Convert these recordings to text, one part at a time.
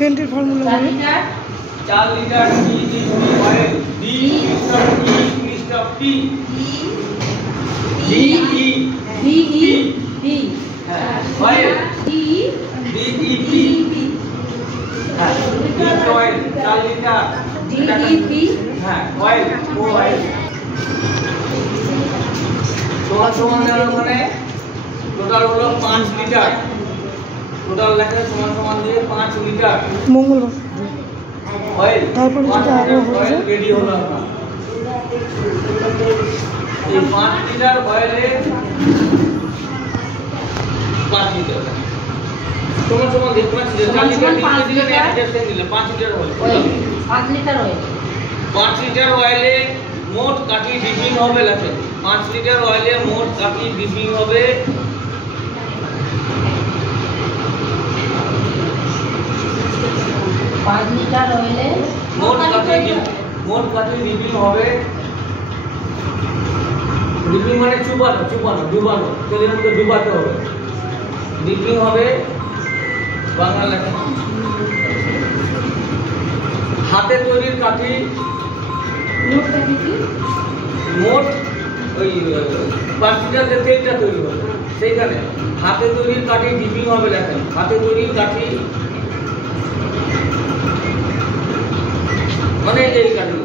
সেন্টের formula 4 litre oil D mister P D E D E D oil D E P হ্যাঁ oil 4 litre D E P হ্যাঁ oil ও oil সমান মানে total হলো 5 litre total লেখা সমান দিয়ে 5 লিটার মঙ্গলবার অয়েল তারপর যেটা আগে হয়েছে রেডি হলো আপনার এই 5 লিটার অয়েলে 5 লিটার সমান দিয়ে 5 লিটার 4 লিটার দিলে 1 লিটার দিলে 5 litre oil 5 litre oil 5 litre অয়েলে মোট কাঠি ডিপিং হবে লেখা 5 লিটার অয়েলে মোট কাঠি ডিপিং হবে 5 লিটার অয়েলে মোট কাঠি ডিপিং হবে ডিপিং মানে ডুবানো তেলের মধ্যে ডুবাতে হবে ডিপিং হবে বাংলা লেখা হাতে তৈরির কাঠি মোট ওই 5 লিটার যে তেলটা তৈরি হবে সেইখানে হাতে তৈরির কাঠি ডিপিং হবে লেখা হাতে তৈরির কাঠি মানে এই কাঠি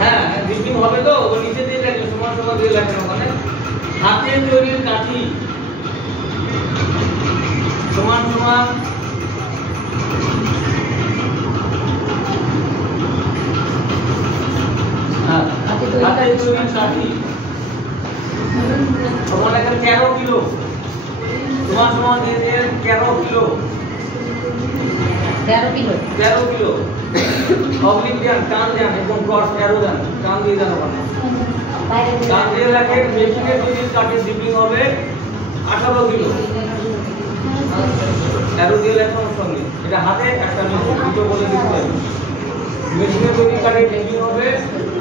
হ্যাঁ ডিপিং হবে তো ও নিচে দিয়ে লাগবে সমান দিয়ে লাগবে মানে হাতে তৈরির কাঠি সমান হাতে তৈরির কাঠি সমান এখানে 13 কিলো সমান দিয়ে 13 কিলো 13 কিলো অবলিক দেন টান দেন এবং ক্রস অ্যারো দেন টান দিয়ে দেন ওখানে টান দিয়ে রাখেন মেশিনে তৈরির কাঠি ডিপিং হবে 18 কিলো অ্যারো দিয়ে লেখার সঙ্গে এটা হাতে একটা মেশিন দুটো বলে দিতে হবে মেশিনে তৈরির কাঠি ডিপিং হবে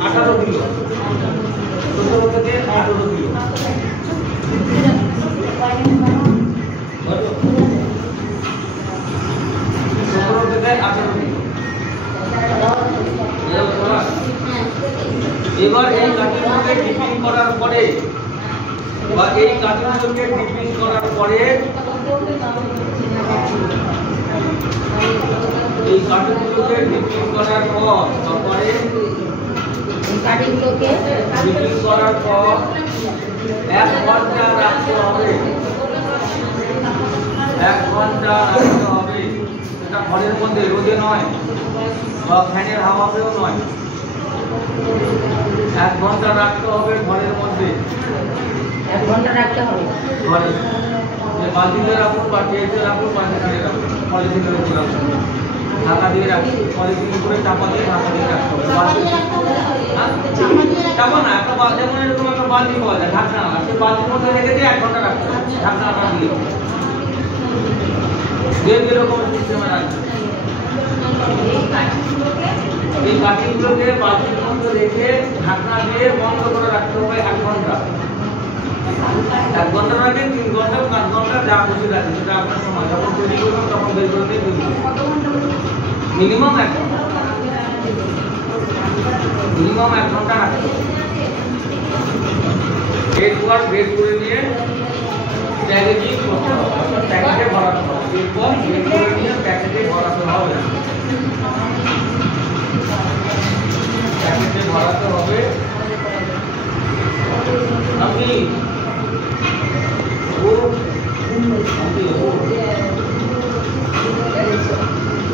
18 কিলো 17 থেকে 18 কিলো এবার এই কাঠিগুলোকে ডিপিং করার পরে বা এই কাঠিগুলোকে ডিপিং করার পরে এই কাঠিগুলোকে ডিপিং করার পর তারপরে কাঠিগুলোকে ডিপিং করার পর 1 ঘন্টা রাখতে হবে 1 ঘন্টা রাখতে হবে এটা ঘরের মধ্যে রোদে নয় বা ফ্যানের হাওয়াতেও নয় 1 ঘন্টা রাখতে হবে ঘরের মধ্যে 1 ঘন্টা রাখতে হবে ঘরে যে বালতিতে রাখুন বা ট্রেতে রাখুন বা যেখানে রাখুন পলিথিনে রাখুন ঢাকা দিয়ে রাখুন পলিথিন করে চাপা দিয়ে ঢাকা দিয়ে রাখতে হবে চাপা না একটা যেমন এরকম একটা বালতি পাওয়া যায় ঢাকনা সেই বালতির মধ্যে রেখে দিয়ে 1 ঘন্টা রাখতে হবে ঢাকনা না দিয়ে এরকম সিস্টেমে রাখবে এই কাঠিগুলোকে বালতির মধ্যে রেখে ঢাকনা দিয়ে বন্ধ করে রাখতে হবে 1 ঘন্টা 1 ঘন্টা রাখেন 3 ঘন্টা 5 ঘন্টা যা খুশি রাখেন সেটা আপনার সময় যখন তৈরি করবেন তখন বের করে দিয়ে মিনিমাম 1 ঘন্টা রাখতে হবে এরপর বের করে নিয়ে প্যাকেজিং করতে হবে প্যাকেটে ভরাতে হবে এরপর বের করে নিয়ে প্যাকেটে ভরাতে হবে প্যাকেটে ভরাতে হবে আপনি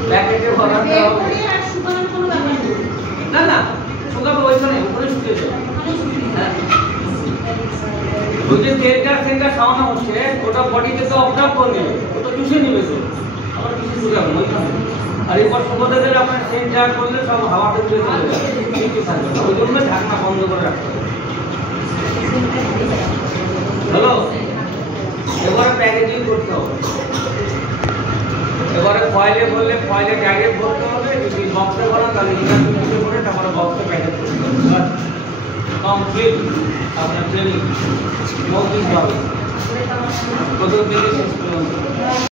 প্যাকেটে ভরাতে হবে না শুকাবো ওইখানে উপরে শুকিয়ে যাবে হ্যাঁ ওই যে তেলটা খাওয়ানো হচ্ছে ওটা বডিতে তো অবজার্ভ করে নেবে ওটা চুষে নেবে তো আবার কিছু শুকাবো ওইখানে আর এরপর শুকোতে গেলে আপনার সেন্টার করলে সব হাওয়াতে উড়ে চলে যাবে কিছু থাকবে না ওই জন্য ঢাকনা বন্ধ করে রাখতে হবে হ্যালো এবারে প্যাকেজিং করতে হবে এবারে ফয়েলে বললে ফয়েলে ডাইরেক্ট ভরতে হবে যদি বক্সে ভরা তাহলে ইন্ডাস্ট্রিতে ভরে তারপরে বক্সে প্যাকেট করতে হবে কমপ্লিট আপনার ট্রেনিং মৌখিকভাবে কত থেকে শেষ পর্যন্ত?